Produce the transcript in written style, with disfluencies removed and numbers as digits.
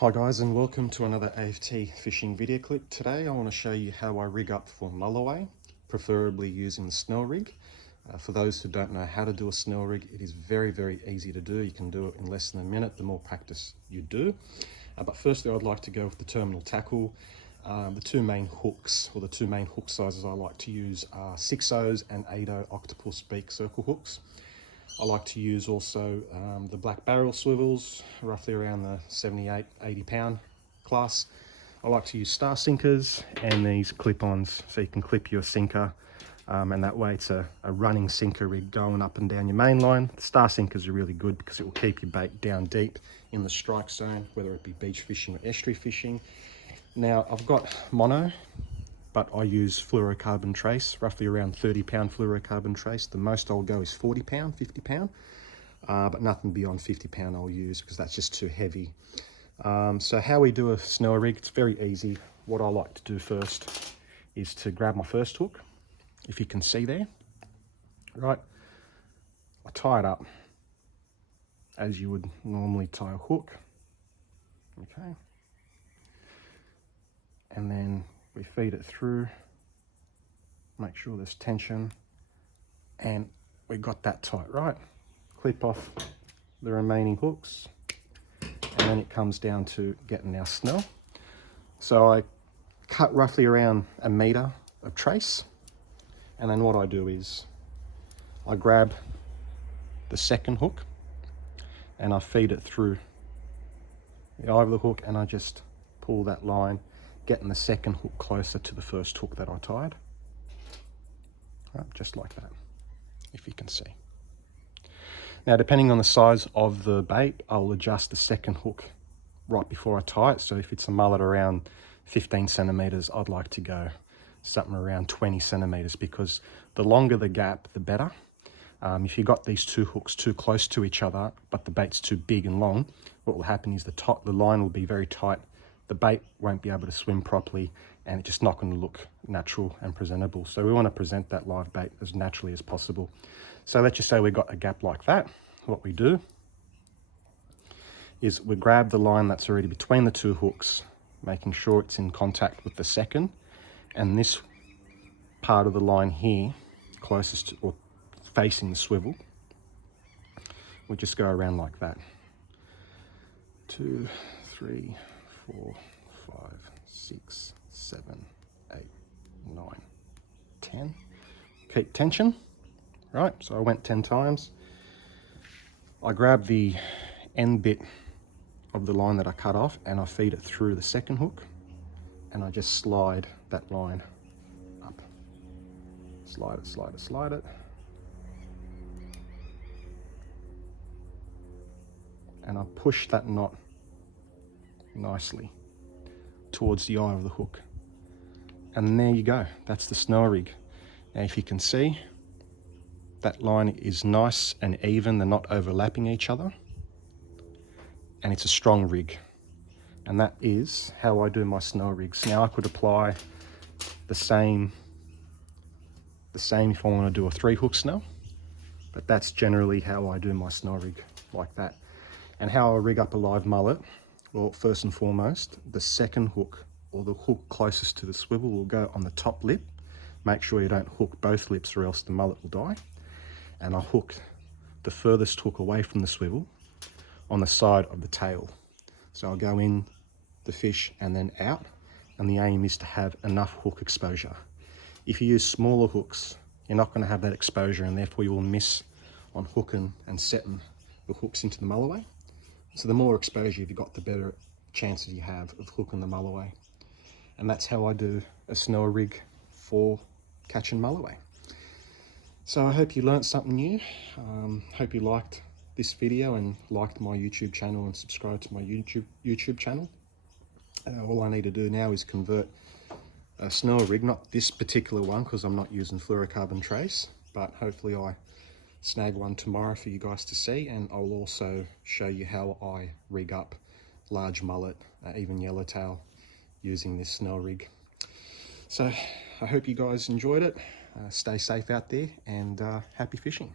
Hi guys, and welcome to another AFT fishing video clip. Today I want to show you how I rig up for Mulloway, preferably using the snell rig. For those who don't know how to do a snell rig, it is very easy to do. You can do it in less than a minute the more practice you do. But firstly I'd like to go with the terminal tackle. The two main hooks, or the two main hook sizes I like to use are 6/0s and 8/0 octopus beak circle hooks. I like to use also the black barrel swivels, roughly around the 78-80 pound class. I like to use star sinkers and these clip-ons, so you can clip your sinker, and that way it's a running sinker rig going up and down your main line. The star sinkers are really good because it will keep your bait down deep in the strike zone, whether it be beach fishing or estuary fishing. Now I've got mono, but I use fluorocarbon trace, roughly around 30 pound fluorocarbon trace. The most I'll go is 40 pound, 50 pound, but nothing beyond 50 pound I'll use because that's just too heavy. So how we do a snell rig, it's very easy. What I like to do first is to grab my first hook, if you can see there, right? I tie it up as you would normally tie a hook, okay? And then we feed it through, make sure there's tension, and we got that tight, right? Clip off the remaining hooks, and then it comes down to getting our snell. So I cut roughly around 1 meter of trace, and then what I do is I grab the second hook and I feed it through the eye of the hook, and I just pull that line, getting the second hook closer to the first hook that I tied. Right, just like that, if you can see. Now, depending on the size of the bait, I'll adjust the second hook right before I tie it. So if it's a mullet around 15 centimeters, I'd like to go something around 20 centimeters, because the longer the gap, the better. If you got these two hooks too close to each other, but the bait's too big and long, what will happen is the line will be very tight. The bait won't be able to swim properly, and it's just not going to look natural and presentable. So we want to present that live bait as naturally as possible. So let's just say we got a gap like that. What we do is we grab the line that's already between the two hooks, making sure it's in contact with the second, and this part of the line here, closest to, or facing the swivel, we just go around like that. 2, 3, 4, 5, 6, 7, 8, 9, 10. Keep tension, right? So I went 10 times. I grab the end bit of the line that I cut off and I feed it through the second hook, and I just slide that line up. Slide it, slide it, slide it. And I push that knot nicely towards the eye of the hook, and there you go. That's the snell rig. Now if you can see, that line is nice and even, they're not overlapping each other, and it's a strong rig. And that is how I do my snell rigs. Now I could apply the same if I want to do a 3-hook snell, but that's generally how I do my snell rig, like that. And how I rig up a live mullet, well, first and foremost, the second hook, or the hook closest to the swivel, will go on the top lip. Make sure you don't hook both lips or else the mullet will die. And I hook the furthest hook away from the swivel on the side of the tail. So I'll go in the fish and then out, and the aim is to have enough hook exposure. If you use smaller hooks, you're not going to have that exposure, and therefore you will miss on hooking and setting the hooks into the Mulloway. So the more exposure you've got, the better chances you have of hooking the Mulloway. And that's how I do a snell rig for catching Mulloway. So I hope you learnt something new. Hope you liked this video and liked my YouTube channel and subscribe to my YouTube channel. All I need to do now is convert a snell rig, not this particular one because I'm not using fluorocarbon trace, but hopefully I snag one tomorrow for you guys to see, and I'll also show you how I rig up large mullet, even yellowtail, using this snell rig. So I hope you guys enjoyed it. Stay safe out there, and happy fishing.